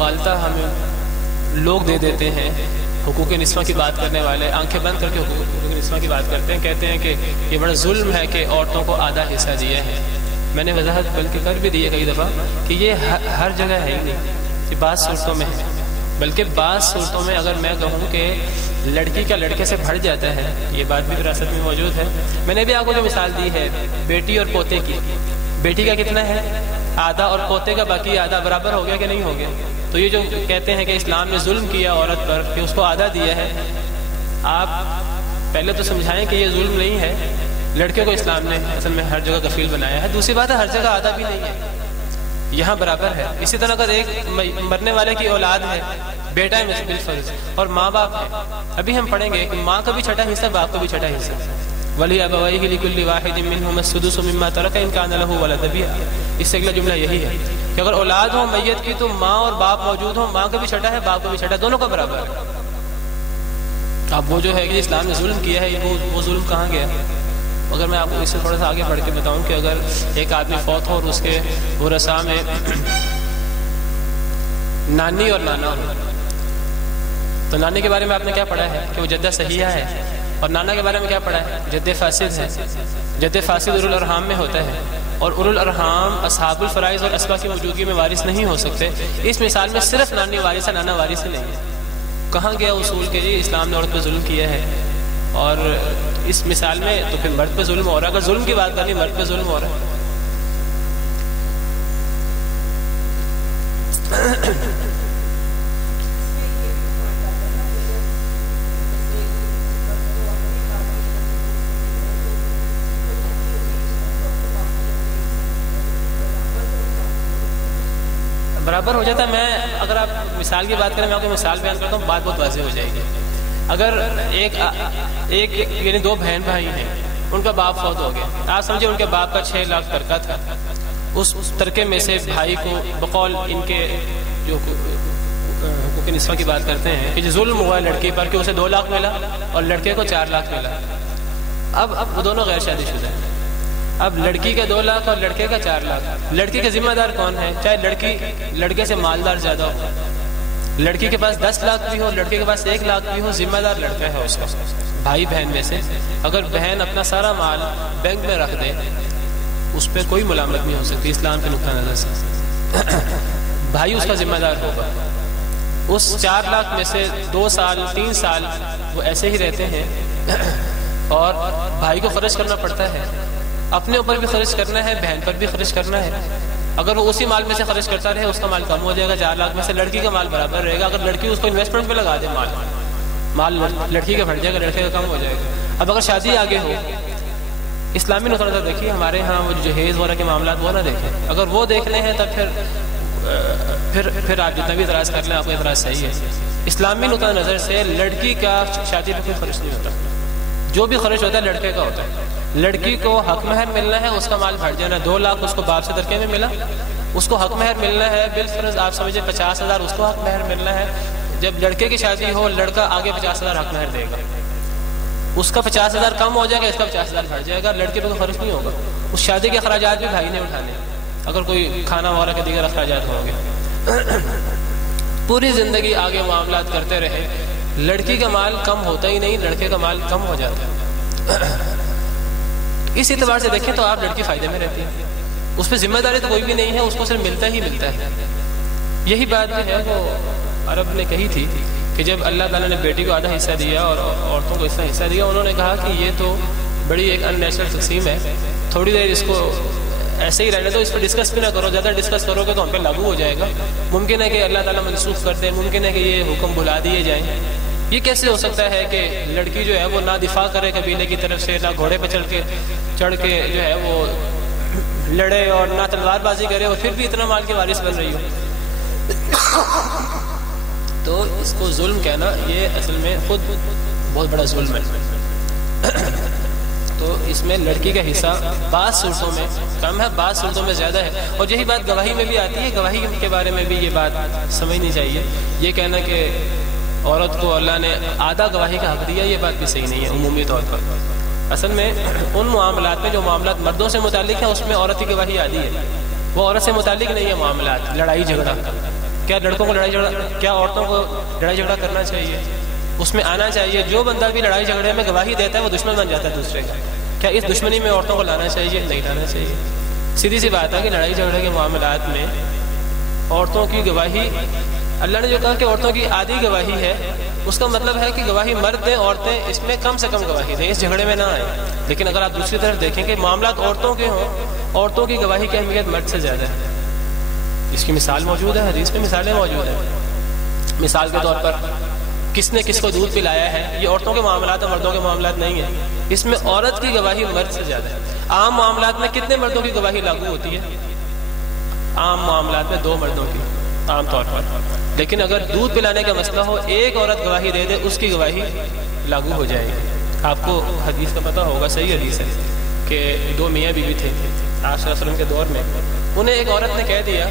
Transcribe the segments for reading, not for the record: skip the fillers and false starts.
مغالطہ ہمیں لوگ دے دیتے ہیں، حقوق نسواں کی بات کرنے والے آنکھیں بند کر کے حقوق نسواں کی بات کرتے ہیں، کہتے ہیں کہ یہ بڑا ظلم ہے کہ عورتوں کو آدھا حصہ دیا ہے۔ میں نے وضاحت بلکہ کر بھی دی ہے کئی دفعہ کہ یہ ہر جگہ ہے ہی نہیں، یہ بعض صورتوں میں ہے، بلکہ بعض صورتوں میں اگر میں کہوں کہ لڑکی کا لڑکے سے بڑھ جاتا ہے، یہ بات بھی وراثت میں موجود ہے۔ میں نے بھی آپ کو جو مثال دی ہے بیٹی اور پوتے کی، بیٹی کا کتنا ہے آدھا اور پوتے کا باقی آدھا، برابر ہو گیا کہ نہیں ہو گیا؟ تو یہ جو کہتے ہیں کہ اسلام نے ظلم کیا عورت پر کہ اس کو آدھا دیا ہے، آپ پہلے تو سمجھائیں کہ یہ ظلم نہیں ہے، لڑکے کو اسلام نے اصل میں ہر جگہ کفیل بنایا ہے۔ دوسری بات ہے ہر جگہ آدھا بھی نہیں ہے، یہاں برابر ہے۔ اسی طرح اگر ایک مرنے والے کی اولاد ہے، بیٹا ہے بالفرض، اور ماں باپ ہے، ابھی ہم پڑھیں گے کہ ماں کا بھی چھٹا حصہ، باپ کا بھی چھٹا حصہ۔ وَلِأَبَوَيْهِ لِكُلِّ وَاحِدٍ مِّنْهُمَا السُّدُسُ مِمَّا تَرَكَ إِن كَانَ لَهُ وَلَدٌ بِهَا۔ اس سے اگلا جملہ یہی ہے کہ اگر اولاد ہو میت کی تو ماں اور باپ موجود ہوں، ماں کا بھی چھٹا ہے باپ کا بھی چھٹا ہے، دونوں کا برابر ہے۔ اب وہ جو ہے کہ اسلام نے ظلم کیا ہے، وہ ظلم کہاں گیا؟ اگر میں آپ کو اس سے تھوڑا سا آگے بڑھ کے بتاؤں کہ اگر ایک آدمی فوت ہو اور اس کے ورثاء میں نانی اور نانا ہو، تو نانی کے بارے میں آپ نے کیا پڑھا ہے کہ وہ جدہ صحیحہ ہے، اور نانا کے بارے میں کیا پڑھا ہے جد فاسد ہے۔ جد فاسد اولوالارحام میں ہوتا ہے، اور اولوالارحام اصحاب الفرائض اور اسبا کی موجودگی میں وارث نہیں ہو سکتے۔ اس مثال میں صرف نانی وارث ہے، نانا وارث نہیں ہے۔ کہاں گیا اصول کہ جی اسلام نے عورت پہ ظلم کیا ہے، اور اس مثال میں تو پھر مرد پہ ظلم ہو رہا ہے۔ اگر ظلم کی بات کرنی مرد پہ ظلم ہو رہا ہے۔ برابر ہو جاتا ہے۔ میں اگر آپ مثال کی بات کریں، میں آپ کو مثال بیان کرتا ہوں، بات بہت واضح ہو جائے گی۔ اگر ایک یعنی دو بہن بھائی ہیں، ان کا باپ فوت ہو گیا، آپ سمجھے ان کے باپ کا 6 لاکھ ترکہ تھا، اس ترکے میں سے بھائی کو بقول ان کے جو حقوق نسواں کی بات کرتے ہیں کہ جو ظلم ہوا ہے لڑکی پر کہ اسے 2 لاکھ ملا اور لڑکے کو 4 لاکھ ملا۔ اب وہ دونوں غیر شادی شدہ ہیں۔ اب لڑکی کا 2 لاکھ اور لڑکے کا 4 لاکھ، لڑکی کا ذمہ دار کون ہے؟ چاہے لڑکی لڑکے سے مالدار زیادہ ہو، لڑکی کے پاس 10 لاکھ بھی ہو، لڑکے کے پاس 1 لاکھ بھی ہو، ذمہ دار لڑکا ہے اس کا، بھائی بہن میں سے۔ اگر بہن اپنا سارا مال بینک میں رکھ دے، اس پہ کوئی ملامت نہیں ہو سکتی اسلام کے نقطہ نظر سے، بھائی اس کا ذمہ دار ہوگا۔ اس 4 لاکھ میں سے 2 سال 3 سال وہ ایسے ہی رہتے ہیں، اور بھائی کو خرچ کرنا پڑتا ہے، اپنے اوپر بھی خرچ کرنا ہے، بہن پر بھی خرچ کرنا ہے۔ اگر وہ اسی مال میں سے خرچ کرتا رہے، اس کا مال کم ہو جائے گا، 4 لاکھ میں سے لڑکی کا مال برابر رہے گا۔ اگر لڑکی اس کو انویسٹمنٹ پہ لگا دے، مال لڑکی کا بڑھ جائے گا، لڑکے کا کم ہو جائے گا۔ اب اگر شادی آگے ہو، اسلامی نقطہ نظر دیکھیے، ہمارے ہاں وہ جہیز وغیرہ کے معاملات وہ نہ دیکھیں، اگر وہ دیکھنے ہیں تب پھر آپ جتنا بھی اعتراض کر لیں آپ کا اعتراض صحیح ہے۔ اسلامی نقطہ نظر سے لڑکی کا شادی پہ کوئی خرچ نہیں ہوتا، جو بھی خرچ ہوتا ہے لڑکے کا ہوتا ہے۔ لڑکی کو حق مہر ملنا ہے، اس کا مال بڑھ جانا، 2 لاکھ اس کو باپ سے ترکے میں ملا، اس کو حق مہر ملنا ہے، بالفرض آپ سمجھے 50,000 اس کو حق مہر ملنا ہے۔ جب لڑکے کی شادی ہو، لڑکا آگے 50,000 حق مہر دے گا، اس کا 50,000 کم ہو جائے گا، اس کا 50,000 بڑھ جائے گا، لڑکے پہ کوئی خرچ نہیں ہوگا۔ اس شادی کے اخراجات بھی بھائی نے اٹھانے، اگر کوئی کھانا وغیرہ کے دیگر اخراجات ہوں گے۔ پوری زندگی آگے معاملات کرتے رہے، لڑکی کا مال کم ہوتا ہی نہیں، لڑکے کا مال کم ہو جاتا ہے۔ اس اعتبار سے دیکھیں تو آپ لڑکی فائدے میں رہتی ہے، اس پہ ذمہ داری تو کوئی بھی نہیں ہے، اس کو صرف ملتا ہی ملتا ہے۔ یہی بات جو ہے وہ عرب نے کہی تھی کہ جب اللہ تعالیٰ نے بیٹی کو آدھا حصہ دیا اور عورتوں کو حصہ دیا، انہوں نے کہا کہ یہ تو بڑی ایک ان نیچرل تقسیم ہے، تھوڑی دیر اس کو ایسے ہی رہنے دو، اس پہ ڈسکس بھی نہ کرو، زیادہ ڈسکس کرو گے تو ہم پہ لاگو ہو جائے گا، ممکن ہے کہ اللہ تعالیٰ منسوخ کر دے، ممکن ہے کہ یہ حکم بھلا دیے جائیں۔ یہ کیسے ہو سکتا ہے کہ لڑکی جو ہے وہ نہ دفاع کرے قبیلے کی طرف سے، نہ گھوڑے پہ چڑھ کے جو ہے وہ لڑے، اور نہ تلوار بازی کرے، اور پھر بھی اتنا مال کی وارث بن رہی ہو؟ تو اس کو ظلم کہنا یہ اصل میں خود بہت بڑا ظلم ہے۔ تو اس میں لڑکی کا حصہ بعض صورتوں میں کم ہے، بعض صورتوں میں زیادہ ہے، اور یہی بات گواہی میں بھی آتی ہے۔ گواہی کے بارے میں بھی یہ بات سمجھنی چاہیے، یہ کہنا کہ عورت کو اللہ نے آدھا گواہی کا حق دیا، یہ بات بھی صحیح نہیں ہے عمومی طور پر۔ اصل میں ان معاملات میں جو معاملات مردوں سے متعلق ہیں اس میں عورت کی گواہی آدھی ہے، وہ عورت سے متعلق نہیں ہے معاملات، لڑائی جھگڑا، کیا لڑکوں کو لڑائی جھگڑا، کیا عورتوں کو لڑائی جھگڑا کرنا چاہیے؟ اس میں آنا چاہیے. جو بندہ بھی لڑائی جھگڑے میں گواہی دیتا ہے وہ دشمن بن جاتا ہے دوسرے کا. کیا اس دشمنی میں عورتوں کو لانا چاہیے؟ نہیں لانا چاہیے. سیدھی سی بات ہے کہ لڑائی جھگڑے کے معاملات میں عورتوں کی گواہی، اللہ نے جو کہا کہ عورتوں کی آدھی گواہی ہے، اس کا مطلب ہے کہ گواہی مرد دیں، عورتیں اس میں کم سے کم گواہی دیں، اس جھگڑے میں نہ آئیں. لیکن اگر آپ دوسری طرف دیکھیں کہ معاملات عورتوں کے ہوں، عورتوں کی گواہی کی اہمیت مرد سے زیادہ ہے. اس کی مثال موجود ہے، حدیث میں مثالیں موجود ہیں. مثال کے طور پر کس نے کس کو دودھ پلایا ہے، یہ عورتوں کے معاملات اور مردوں کے معاملات نہیں ہیں. اس میں عورت کی گواہی مرد سے زیادہ ہے. عام معاملات میں کتنے مردوں کی گواہی لاگو ہوتی ہے؟ عام معاملات میں 2 مردوں کی عام طور پر. لیکن اگر دودھ پلانے کا مسئلہ ہو، ایک عورت گواہی دے دے، اس کی گواہی لاگو ہو جائے گی. آپ کو حدیث کا پتہ ہوگا، صحیح حدیث ہے کہ 2 میاں بیوی تھے آپ صلی اللہ علیہ وسلم کے دور میں. انہیں ایک عورت نے کہہ دیا،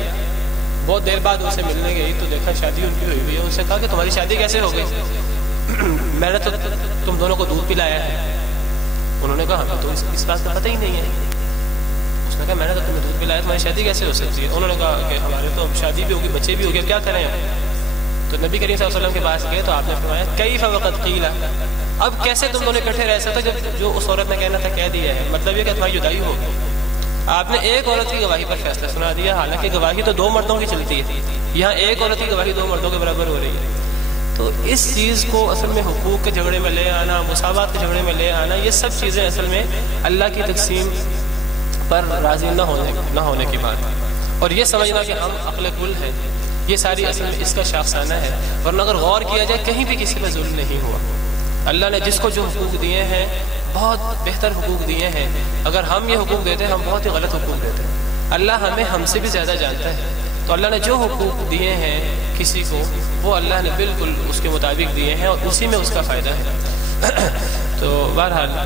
بہت دیر بعد ان سے ملنے گئی تو دیکھا شادی ان کی ہوئی ہوئی ہے. ان سے کہا کہ تمہاری شادی کیسے ہو گئی؟ میں نے تو تم دونوں کو دودھ پلایا ہے. انہوں نے کہا ہمیں تو اس بات کا پتہ ہی نہیں ہے. اس نے کہا میں نے تو تمہیں دودھ پلایا، تمہاری شادی کیسے ہو سکتی ہے؟ انہوں نے کہا کہ ہمارے تو شادی بھی ہوگی، بچے بھی ہوگے، کیا کریں ہم؟ تو نبی کریم صلی اللہ علیہ وسلم کے پاس گئے تو آپ نے فرمایا کیف وقد قیل، اب کیسے تم دونوں اکٹھے رہ سکتے جب جو اس عورت نے کہنا تھا کہہ دیا ہے. مطلب یہ کہ تمہاری جدائی ہوگی. آپ نے ایک عورت کی گواہی پر فیصلہ سنا دیا، حالانکہ گواہی تو 2 مردوں کی چلتی ہے. یہاں ایک عورت کی گواہی 2 مردوں کے برابر ہو رہی ہے. تو اس چیز کو اصل میں حقوق کے جھگڑے میں لے آنا، مساوات کے جھگڑے میں لے آنا، یہ سب چیزیں اصل میں اللہ کی تقسیم پر راضی نہ ہونے کی بات ہے. اور یہ سمجھنا کہ ہم عقل کل ہیں، یہ ساری اصل میں اس کا شاخسانہ ہے. ورنہ اگر غور کیا جائے کہیں بھی کسی پہ ظلم نہیں ہوا. اللہ نے جس کو جو حقوق دیے ہیں بہت بہتر حقوق دیے ہیں. اگر ہم یہ حقوق دیتے ہیں ہم بہت ہی غلط حقوق دیتے ہیں. اللہ ہمیں ہم سے بھی زیادہ جانتا ہے. تو اللہ نے جو حقوق دیے ہیں کسی کو وہ اللہ نے بالکل اس کے مطابق دیے ہیں اور اسی میں اس کا فائدہ ہے. تو بہرحال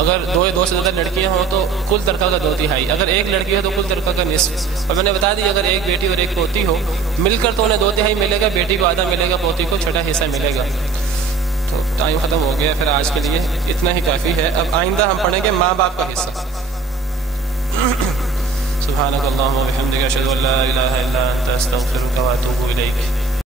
اگر 2 سے زیادہ لڑکیاں ہوں تو کل ترکہ کا 2/3، اگر ایک لڑکی ہے تو کل ترکہ کا نصف. اور میں نے بتا دی اگر ایک بیٹی اور ایک پوتی ہو مل کر تو انہیں 2/3 ملے گا، بیٹی کو آدھا ملے گا، پوتی کو چھٹا حصہ ملے گا. تو ٹائم ختم ہو گیا، پھر آج کے لیے اتنا ہی کافی ہے. اب آئندہ ہم پڑھیں گے ماں باپ کا حصہ. سبحانک اللہم و بحمدک اشہد ان لا الہ الا انت استغفرک و اتوب الیک.